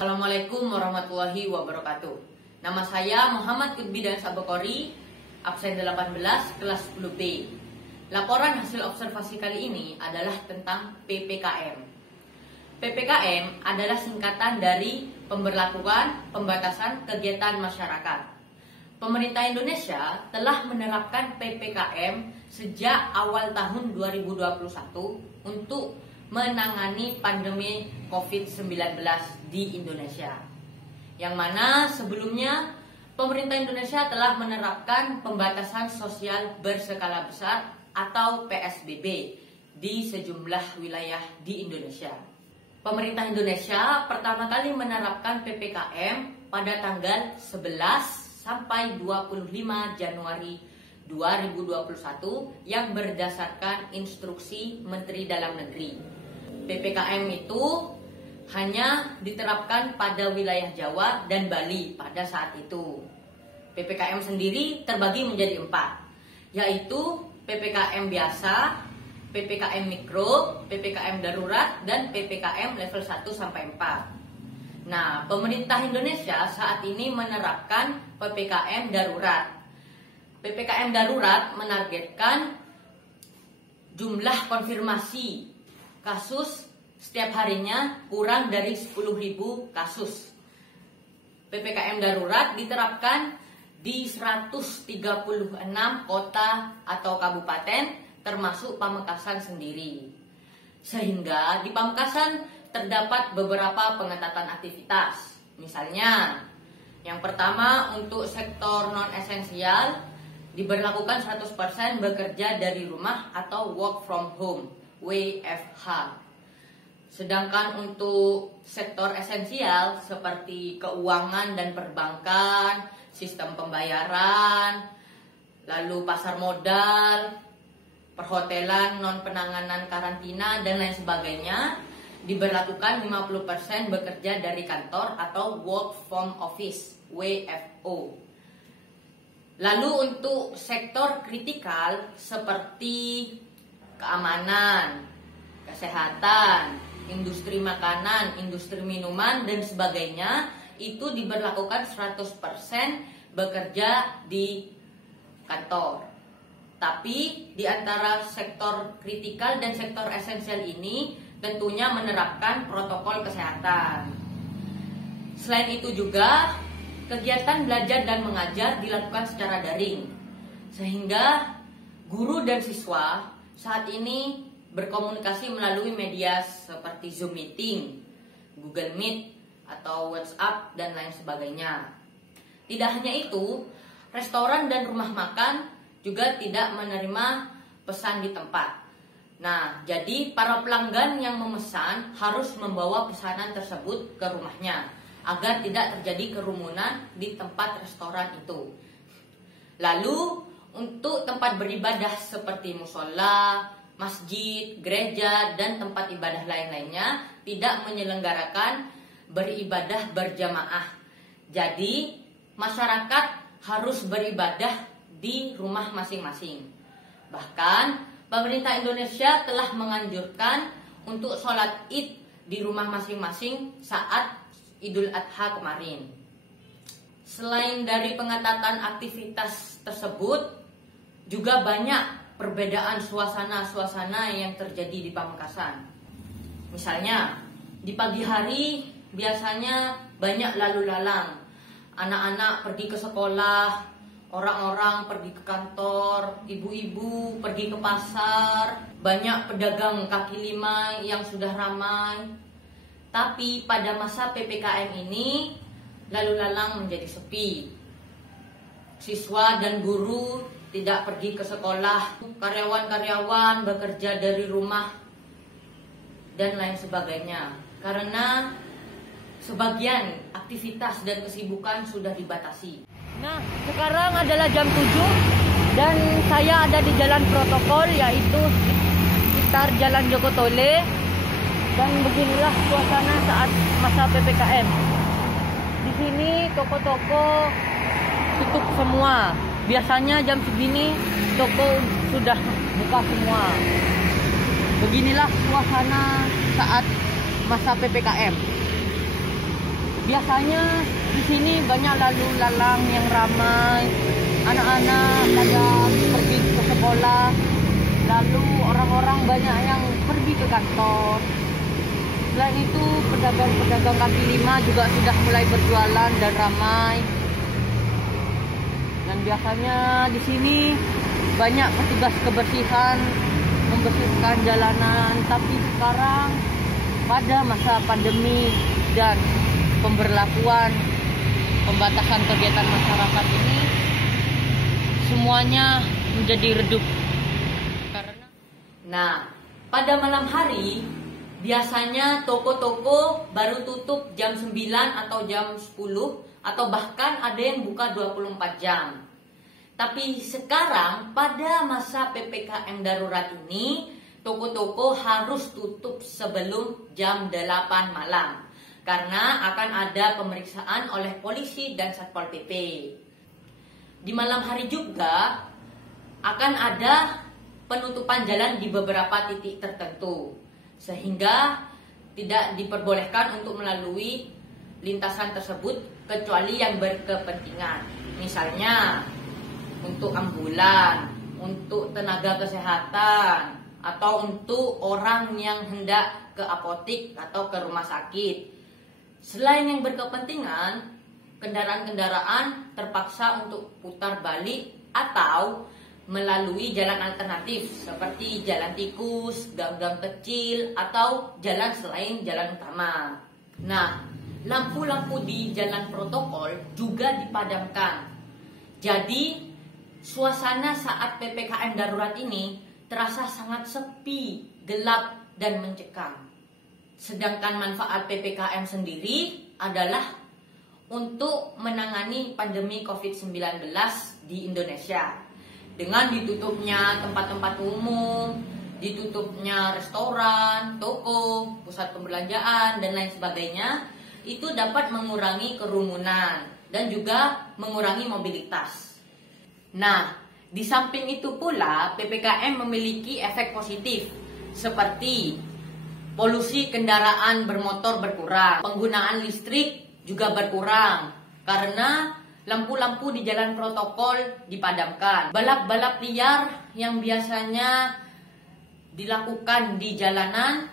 Assalamualaikum warahmatullahi wabarakatuh. Nama saya Muhammad Kutbidan Sabekori, absen 18, kelas 10B. Laporan hasil observasi kali ini adalah tentang PPKM. PPKM adalah singkatan dari Pemberlakuan Pembatasan Kegiatan Masyarakat. Pemerintah Indonesia telah menerapkan PPKM sejak awal tahun 2021 untuk menangani pandemi COVID-19 di Indonesia. Yang mana sebelumnya pemerintah Indonesia telah menerapkan pembatasan sosial berskala besar atau PSBB di sejumlah wilayah di Indonesia. Pemerintah Indonesia pertama kali menerapkan PPKM pada tanggal 11 sampai 25 Januari 2021 yang berdasarkan instruksi Menteri Dalam Negeri. PPKM itu hanya diterapkan pada wilayah Jawa dan Bali pada saat itu. PPKM sendiri terbagi menjadi 4, yaitu PPKM biasa, PPKM mikro, PPKM darurat, dan PPKM level 1 sampai 4. Nah, pemerintah Indonesia saat ini menerapkan PPKM darurat. PPKM darurat menargetkan jumlah konfirmasi kasus setiap harinya kurang dari 10.000 kasus. PPKM darurat diterapkan di 136 kota atau kabupaten termasuk Pamekasan sendiri. Sehingga di Pamekasan terdapat beberapa pengetatan aktivitas. Misalnya, yang pertama untuk sektor non-esensial diberlakukan 100% bekerja dari rumah atau work from home, WFH. Sedangkan untuk sektor esensial seperti keuangan dan perbankan, sistem pembayaran, lalu pasar modal, perhotelan, non-penanganan karantina, dan lain sebagainya diberlakukan 50% bekerja dari kantor atau work from office, WFO. Lalu untuk sektor kritikal seperti keamanan, kesehatan, industri makanan, industri minuman, dan sebagainya itu diberlakukan 100% bekerja di kantor. Tapi di antara sektor kritikal dan sektor esensial ini tentunya menerapkan protokol kesehatan. Selain itu juga kegiatan belajar dan mengajar dilakukan secara daring, sehingga guru dan siswa saat ini berkomunikasi melalui media seperti Zoom Meeting, Google Meet, atau WhatsApp, dan lain sebagainya. Tidak hanya itu, restoran dan rumah makan juga tidak menerima pesan di tempat. Nah, jadi para pelanggan yang memesan harus membawa pesanan tersebut ke rumahnya agar tidak terjadi kerumunan di tempat restoran itu. Lalu untuk tempat beribadah seperti musola, masjid, gereja, dan tempat ibadah lain-lainnya tidak menyelenggarakan beribadah berjamaah. Jadi masyarakat harus beribadah di rumah masing-masing. Bahkan pemerintah Indonesia telah menganjurkan untuk sholat Id di rumah masing-masing saat Idul Adha kemarin. Selain dari pengetatan aktivitas tersebut, juga banyak perbedaan suasana-suasana yang terjadi di Pamekasan. Misalnya, di pagi hari biasanya banyak lalu lalang. Anak-anak pergi ke sekolah, orang-orang pergi ke kantor, ibu-ibu pergi ke pasar, banyak pedagang kaki lima yang sudah ramai. Tapi pada masa PPKM ini, lalu lalang menjadi sepi. Siswa dan guru tidak pergi ke sekolah, karyawan-karyawan bekerja dari rumah, dan lain sebagainya. Karena sebagian aktivitas dan kesibukan sudah dibatasi. Nah, sekarang adalah jam 7 dan saya ada di jalan protokol, yaitu sekitar Jalan Joko Tole. Dan beginilah suasana saat masa PPKM. Di sini toko-toko tutup semua. Biasanya jam segini toko sudah buka semua. Beginilah suasana saat masa PPKM. Biasanya di sini banyak lalu lalang yang ramai, anak-anak pada pergi ke sekolah, lalu orang-orang banyak yang pergi ke kantor. Selain itu, pedagang-pedagang kaki lima juga sudah mulai berjualan dan ramai. Dan biasanya di sini banyak petugas kebersihan membersihkan jalanan, tapi sekarang pada masa pandemi dan pemberlakuan pembatasan kegiatan masyarakat ini semuanya menjadi redup. Nah, pada malam hari biasanya toko-toko baru tutup jam 9 atau jam 10 atau bahkan ada yang buka 24 jam. Tapi sekarang pada masa PPKM darurat ini, toko-toko harus tutup sebelum jam 8 malam. Karena akan ada pemeriksaan oleh polisi dan Satpol PP. Di malam hari juga akan ada penutupan jalan di beberapa titik tertentu. Sehingga tidak diperbolehkan untuk melalui lintasan tersebut kecuali yang berkepentingan. Misalnya untuk ambulan, untuk tenaga kesehatan, atau untuk orang yang hendak ke apotik atau ke rumah sakit. Selain yang berkepentingan, kendaraan-kendaraan terpaksa untuk putar balik atau melalui jalan alternatif seperti jalan tikus, gang-gang kecil, atau jalan selain jalan utama. Nah, lampu-lampu di jalan protokol juga dipadamkan. Jadi, suasana saat PPKM darurat ini terasa sangat sepi, gelap, dan mencekam. Sedangkan manfaat PPKM sendiri adalah untuk menangani pandemi COVID-19 di Indonesia. Dengan ditutupnya tempat-tempat umum, ditutupnya restoran, toko, pusat perbelanjaan, dan lain sebagainya, itu dapat mengurangi kerumunan dan juga mengurangi mobilitas. Nah, di samping itu pula PPKM memiliki efek positif seperti polusi kendaraan bermotor berkurang, penggunaan listrik juga berkurang karena lampu-lampu di jalan protokol dipadamkan. Balap-balap liar yang biasanya dilakukan di jalanan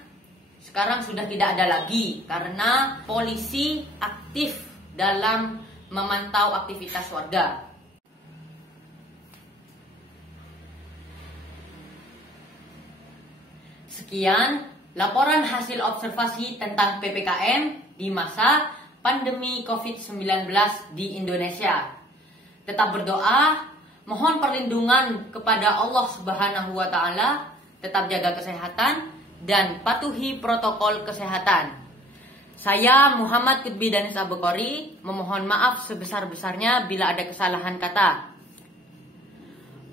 sekarang sudah tidak ada lagi karena polisi aktif dalam memantau aktivitas warga. Sekian laporan hasil observasi tentang PPKM di masa pandemi COVID-19 di Indonesia. Tetap berdoa, mohon perlindungan kepada Allah Subhanahu wa Ta'ala, tetap jaga kesehatan dan patuhi protokol kesehatan. Saya Muhammad Qutbi Danis Abukori memohon maaf sebesar-besarnya bila ada kesalahan kata.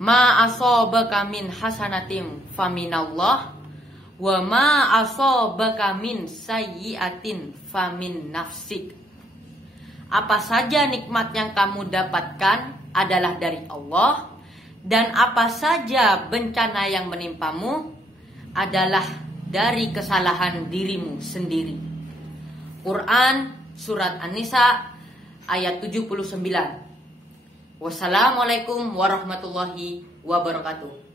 Ma asobaka min hasanatim faminallah wa ma asobaka min sayyiatin famin nafsik. Apa saja nikmat yang kamu dapatkan adalah dari Allah, dan apa saja bencana yang menimpamu adalah dari kesalahan dirimu sendiri. Quran Surat An-Nisa ayat 79. Wassalamualaikum warahmatullahi wabarakatuh.